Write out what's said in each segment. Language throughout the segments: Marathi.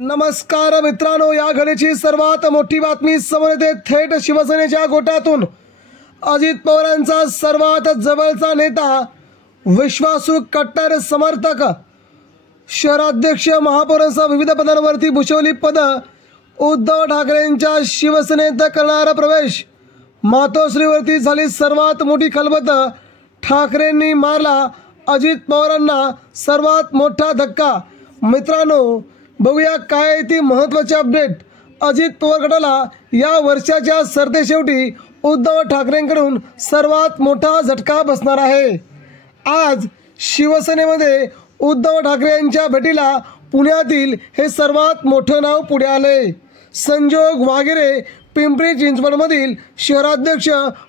नमस्कार मित्रांनो, या घडीची सर्वात मोठी बातमी समोर येते थेट शिवसेनेच्या गोटातून। अजित पवारांचा सर्वात जवळचा नेता, विश्वासू कट्टर समर्थक, शहराध्यक्ष, महापौरांसह विविध पदांवरती भूषवली पद, उद्धव ठाकरेंच्या शिवसेनेत करणारा प्रवेश, मातोश्रीवरती झाली सर्वात मोठी खलबत, ठाकरेंनी मारला अजित पवारांना सर्वात मोठा धक्का। मित्रांनो, बघूया काय ती महत्त्वाची अपडेट। अजित पवार गटाला या वर्षाच्या सरतेशेवटी उद्धव ठाकरेंकडून सर्वात मोठा झटका बसणार आहे। आज शिवसेनेमध्ये उद्धव ठाकरे यांच्या भेटीला पुण्यातील हे सर्वात मोठं नाव पुढे आले। संजोग वागेरे पिंपरी चिंचवडमधील शहराध्यक्ष,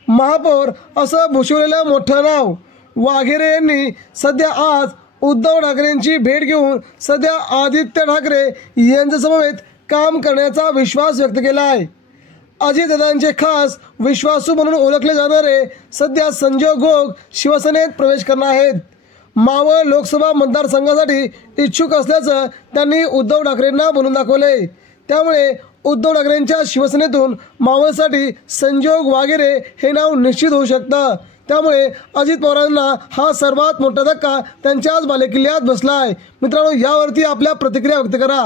महापौर असं भूषवलेलं मोठं नाव। वाघेरे यांनी सध्या आज उद्धव ठाकरेंची भेट घेऊन सध्या आदित्य ठाकरे यांच्यासमवेत काम करण्याचा विश्वास व्यक्त केला आहे। अजितदादांचे खास विश्वासू म्हणून ओळखले जाणारे सध्या संजय गोग शिवसेनेत प्रवेश करणार आहेत। मावळ लोकसभा मतदारसंघासाठी इच्छुक असल्याचं त्यांनी उद्धव ठाकरेंना बोलून दाखवले। त्यामुळे उद्धव ठाकरेंच्या शिवसेनेतून मावळसाठी संजोग वागेरे हे नाव निश्चित होऊ शकतं। त्यामुळे अजित पवारांना हा सर्वात मोठा धक्का त्यांच्याच बालेकिल्ल्यात बसला आहे। मित्रांनो, यावरती आपल्या प्रतिक्रिया व्यक्त करा।